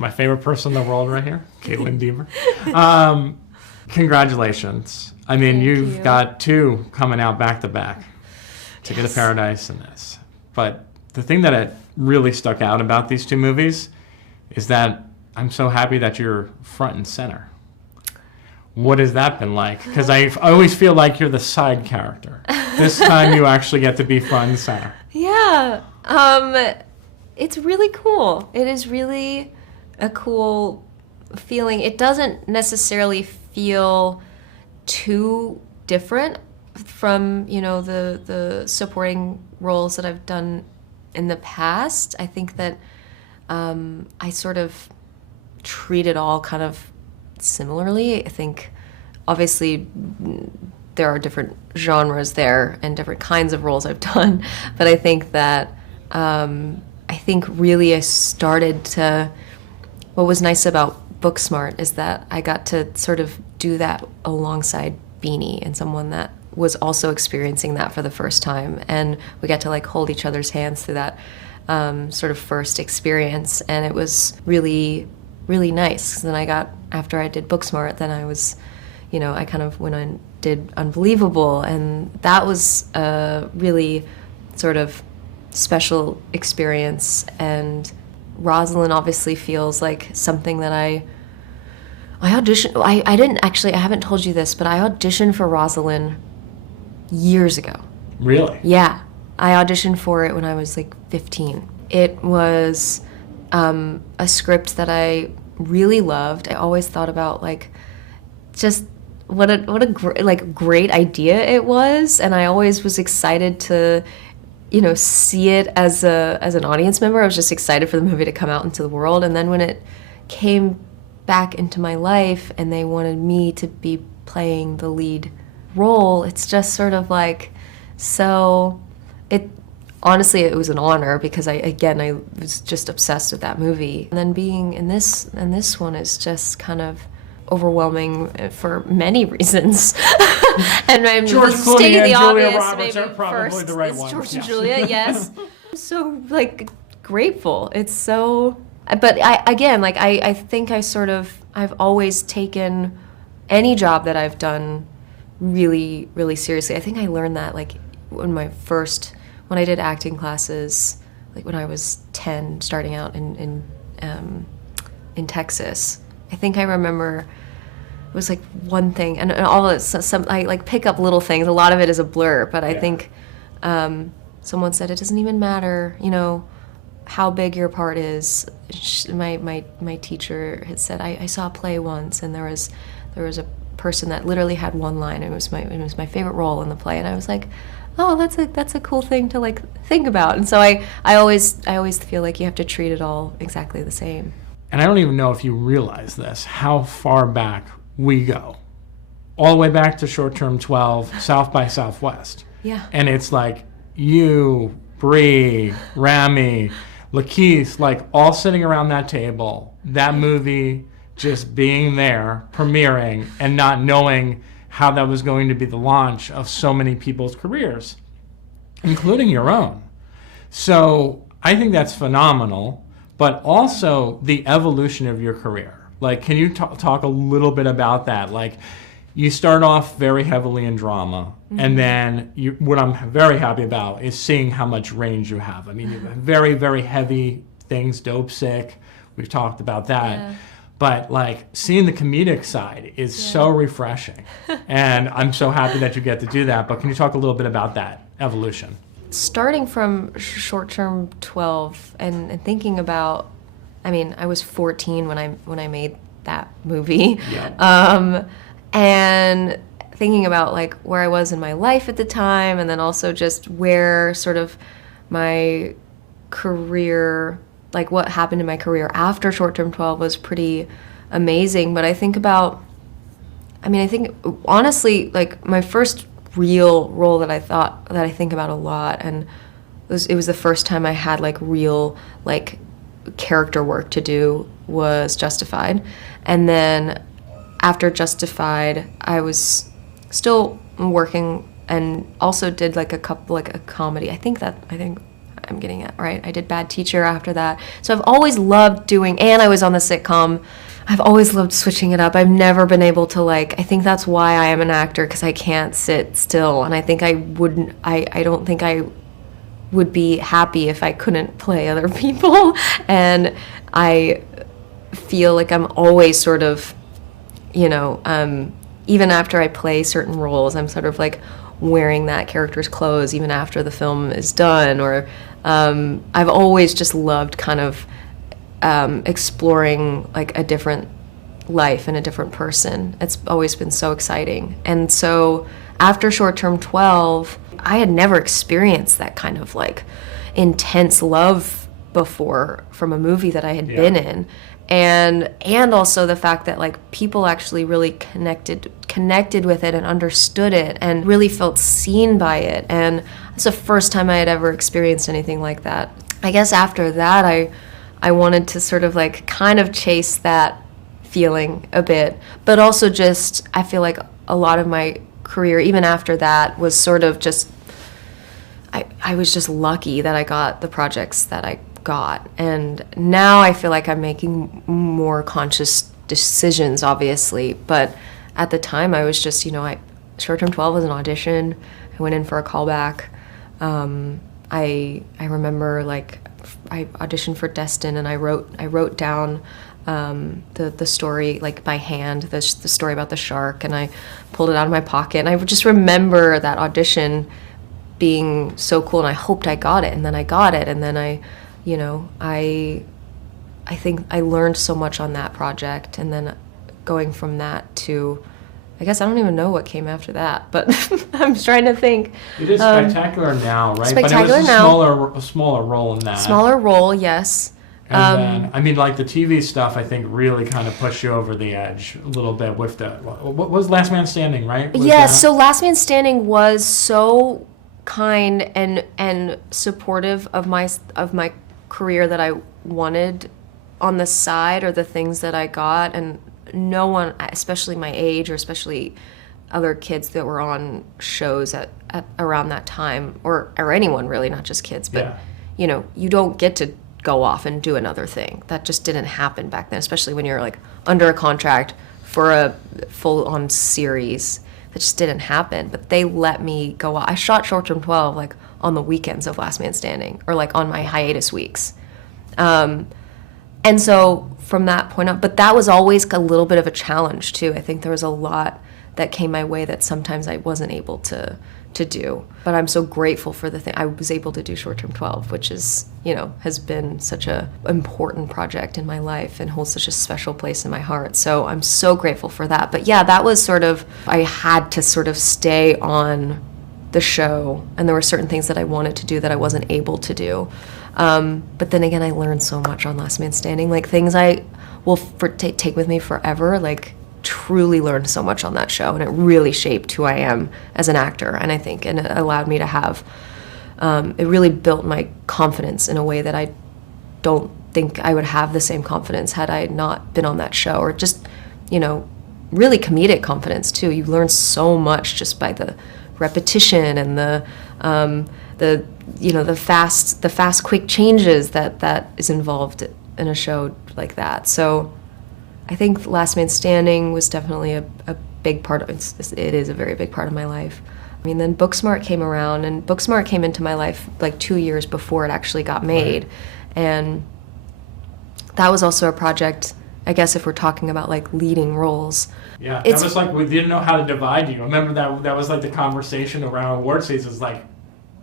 my favorite person in the world right here, Kaitlyn Dever. Congratulations. I mean, Thank you've you. got 2 coming out back to back. Ticket to Paradise and this. But the thing that it really stuck out about these 2 movies is that I'm so happy that you're front and center. What has that been like? Because I always feel like you're the side character. This time you actually get to be front and center. Yeah. It's really cool. It is really a cool feeling. It doesn't necessarily feel too different from, the supporting roles that I've done in the past. I think that I sort of treat it all kind of similarly. I think obviously there are different genres there and different kinds of roles I've done, but I think that really I started to, what was nice about Booksmart is that I got to sort of do that alongside Beanie and someone that was also experiencing that for the first time, and we got to like hold each other's hands through that sort of first experience, and it was really, really nice. Then after I did Booksmart, then I was, I kind of went and did Unbelievable, and that was a really sort of special experience. And Rosalind obviously feels like something that I auditioned. I haven't told you this, but I auditioned for Rosalind years ago. Really? Yeah. I auditioned for it when I was like 15. It was a script that I really loved. I always thought about like just what a great idea it was, and I always was excited to see it as an audience member. I was just excited for the movie to come out into the world, and then when it came back into my life and they wanted me to be playing the lead role, it's just sort of like, so it honestly, it was an honor because I was just obsessed with that movie. And then being in this one is just kind of overwhelming for many reasons. And I'm George just Clooney stating and the Julia obvious Roberts maybe are probably first. the right It's ones, George yes. and Julia, yes. I'm so like grateful. It's so, but I think I've always taken any job that I've done really, really seriously. I think I learned that like when I did acting classes, like when I was 10, starting out in Texas. I think I remember it was like one thing, and all of it, I like pick up little things. A lot of it is a blur, but I think someone said it doesn't even matter, how big your part is. My teacher had said I saw a play once, and there was a person that literally had one line, and it was my favorite role in the play, and I was like, oh, that's a cool thing to like think about. And so I always feel like you have to treat it all exactly the same. And I don't even know if you realize this, how far back we go. All the way back to Short Term 12, South by Southwest. Yeah. And it's like you, Bree, Rami, Lakeith, like all sitting around that table, that movie just being there, premiering, and not knowing how that was going to be the launch of so many people's careers, including your own. So I think that's phenomenal, but also the evolution of your career. Like, can you talk a little bit about that? Like, you start off very heavily in drama, and then what I'm very happy about is seeing how much range you have. I mean, you have very, very heavy things, Dope Sick, we've talked about that. Yeah. But like seeing the comedic side is so refreshing. And I'm so happy that you get to do that. But can you talk a little bit about that evolution? Starting from Short Term 12 and thinking about, I mean, I was 14 when I made that movie. Yeah. And thinking about like where I was in my life at the time, and then also just where sort of my career, like what happened in my career after Short Term 12 was pretty amazing. But I think honestly, like my first real role that I think about a lot, and it was the first time I had like real like character work to do, was Justified. And then after Justified, I was still working and also did like a couple, like a comedy. I think I'm getting at, right? I did Bad Teacher after that. So I've always loved doing, and I was on the sitcom. I've always loved switching it up. I've never been able to like, I think that's why I am an actor, because I can't sit still. And I think I wouldn't, I don't think I would be happy if I couldn't play other people. And I feel like I'm always sort of, you know, even after I play certain roles, I'm sort of like wearing that character's clothes even after the film is done. Or I've always just loved kind of exploring like a different life and a different person. It's always been so exciting. And so after Short Term 12, I had never experienced that kind of like intense love before from a movie that I had been in. And also the fact that like people actually really connected with it and understood it and really felt seen by it. And it's the first time I had ever experienced anything like that. I guess after that I wanted to sort of like kind of chase that feeling a bit, but also just I feel like a lot of my career even after that was sort of just I was just lucky that I got the projects that I got. And now I feel like I'm making more conscious decisions, obviously, but at the time I was just, you know, Short Term 12 was an audition. I went in for a callback. I remember like I auditioned for Destin, and I wrote down the story like by hand, the story about the shark, and I pulled it out of my pocket. And I just remember that audition being so cool, and I hoped I got it, and then I got it, and then I think I learned so much on that project, and then going from that to, I guess I don't even know what came after that, but I'm trying to think. It is Spectacular Now, right? Spectacular but it was Now. a smaller role in that. Smaller role, yes. And then, I mean, like the TV stuff, I think really kind of pushed you over the edge a little bit with the, what was Last Man Standing, right? So Last Man Standing was so kind and supportive of my career that I wanted on the side, or the things that I got. And no one, especially my age, or especially other kids that were on shows at around that time, or anyone really, not just kids, but you know, you don't get to go off and do another thing. That just didn't happen back then, especially when you're like under a contract for a full-on series. That just didn't happen. But they let me go off. I shot Short Term 12 like on the weekends of Last Man Standing, or like on my hiatus weeks. And so from that point on, but that was always a little bit of a challenge too. I think there was a lot that came my way that sometimes I wasn't able to do. But I'm so grateful for the thing. I was able to do Short Term 12, which is, you know, has been such a important project in my life and holds such a special place in my heart. So I'm so grateful for that. But yeah, that was sort of, I had to sort of stay on the show, and there were certain things that I wanted to do that I wasn't able to do. But then again, I learned so much on Last Man Standing, like things I will take with me forever, like truly learned so much on that show, and it really shaped who I am as an actor. And I think, and it allowed me to have, it really built my confidence in a way that I don't think I would have the same confidence had I not been on that show, or just, you know, really comedic confidence too. You learn so much just by the repetition and the you know, the fast quick changes that is involved in a show like that. So I think Last Man Standing was definitely a big part of it. It is a very big part of my life. I mean, then Booksmart came around, and Booksmart came into my life like 2 years before it actually got made. Right. And that was also a project, I guess, if we're talking about like leading roles. Yeah, that was like, we didn't know how to divide you. I remember that was like the conversation around award seasons, like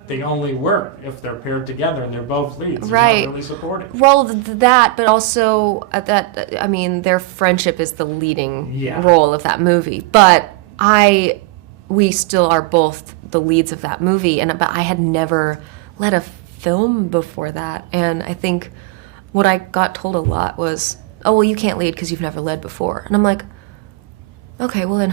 they only work if they're paired together and they're both leads. Right. They're not really supporting. Well, that, but also I mean, their friendship is the leading role of that movie. But we still are both the leads of that movie, but I had never led a film before that. And I think what I got told a lot was, oh, well, you can't lead because you've never led before. And I'm like, okay, well then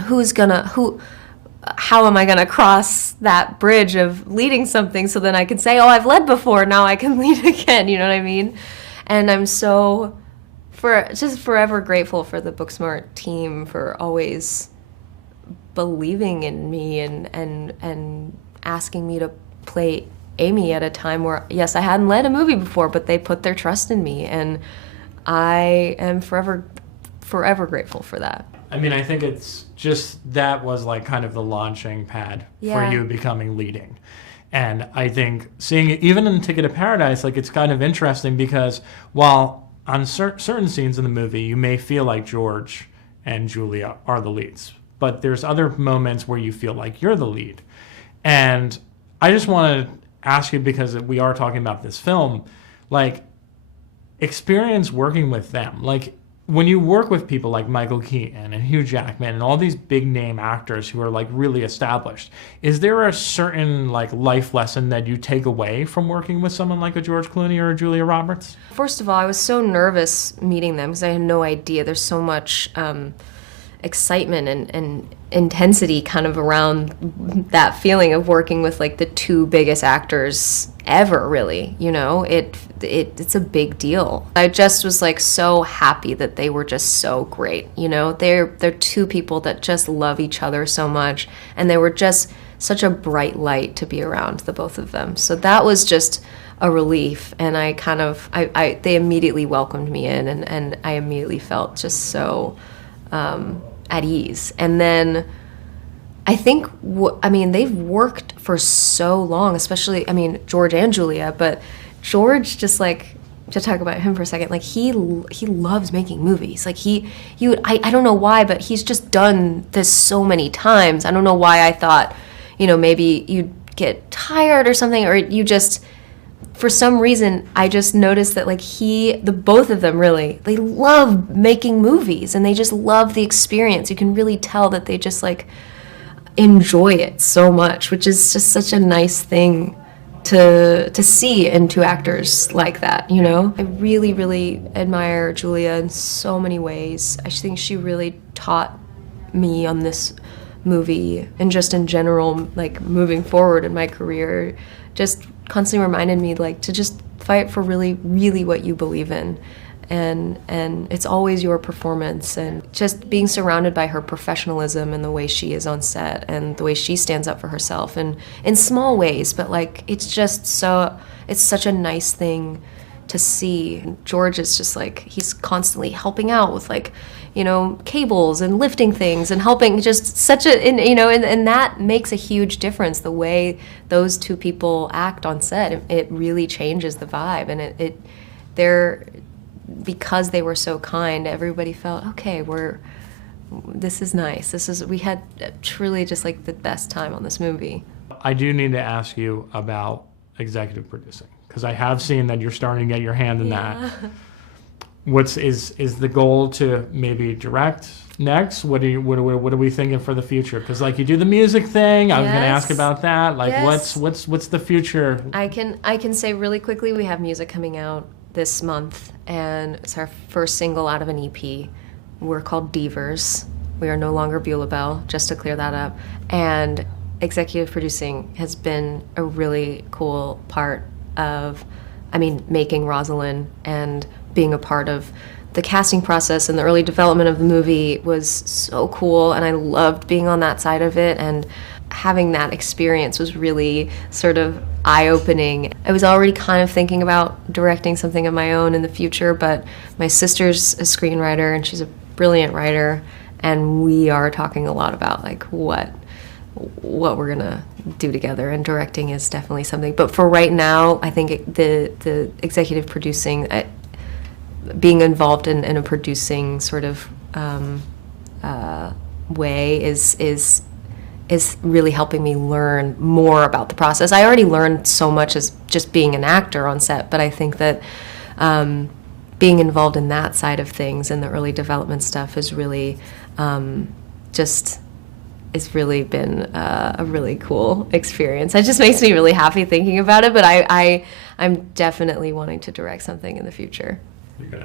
how am I going to cross that bridge of leading something so then I can say, oh, I've led before, now I can lead again, you know what I mean? And I'm so just forever grateful for the Booksmart team for always believing in me and asking me to play Amy at a time where, yes, I hadn't led a movie before, but they put their trust in me, and I am forever grateful for that. I mean, I think it's just that was like kind of the launching pad Yeah. for you becoming leading. And I think seeing it even in Ticket to Paradise, like it's kind of interesting because while on certain scenes in the movie, you may feel like George and Julia are the leads, but there's other moments where you feel like you're the lead. And I just want to ask you, because we are talking about this film, like experience working with them. Like when you work with people like Michael Keaton and Hugh Jackman and all these big name actors who are like really established, is there a certain like life lesson that you take away from working with someone like a George Clooney or a Julia Roberts? First of all, I was so nervous meeting them because I had no idea. There's so much excitement and intensity kind of around that feeling of working with like the two biggest actors ever, really. You know, it's a big deal. I just was like so happy that they were just so great. You know, they're two people that just love each other so much, and they were just such a bright light to be around, the both of them. So that was just a relief, and they immediately welcomed me in, and I immediately felt just so at ease. And then I think, they've worked for so long, especially, George and Julia, but George, just like, to talk about him for a second, like he loves making movies. Like I don't know why, but he's just done this so many times. I don't know why I thought, maybe you'd get tired or something, or you just, for some reason, I just noticed that like the both of them really, they love making movies, and they just love the experience. You can really tell that they just like enjoy it so much, which is just such a nice thing to see in two actors like that, you know? I really, really admire Julia in so many ways. I think she really taught me on this movie, and just in general, like moving forward in my career, just constantly reminded me like to just fight for really, really what you believe in. And it's always your performance, and just being surrounded by her professionalism and the way she is on set and the way she stands up for herself, and in small ways, but like it's such a nice thing to see. George is just like, he's constantly helping out with like, cables and lifting things and helping, just such and that makes a huge difference. The way those two people act on set, it really changes the vibe, and they're, because they were so kind, everybody felt, okay, this is nice. We had truly just like the best time on this movie. I do need to ask you about executive producing, because I have seen that you're starting to get your hand in that. Is the goal to maybe direct next? What are we thinking for the future? Because like you do the music thing, I was going to ask about that. Like what's the future? I can say really quickly, we have music coming out this month, and it's our first single out of an EP. We're called Devers. We are no longer Beulah Bell, just to clear that up. And executive producing has been a really cool part of, making Rosalind, and being a part of the casting process and the early development of the movie was so cool, and I loved being on that side of it, and having that experience was really sort of eye-opening. I was already kind of thinking about directing something of my own in the future, but my sister's a screenwriter, and she's a brilliant writer, and we are talking a lot about like what we're gonna do together, and directing is definitely something. But for right now, I think the executive producing, being involved in a producing sort of way is really helping me learn more about the process. I already learned so much as just being an actor on set, but I think that being involved in that side of things and the early development stuff is really it's really been a really cool experience. It just makes me really happy thinking about it, but I'm definitely wanting to direct something in the future.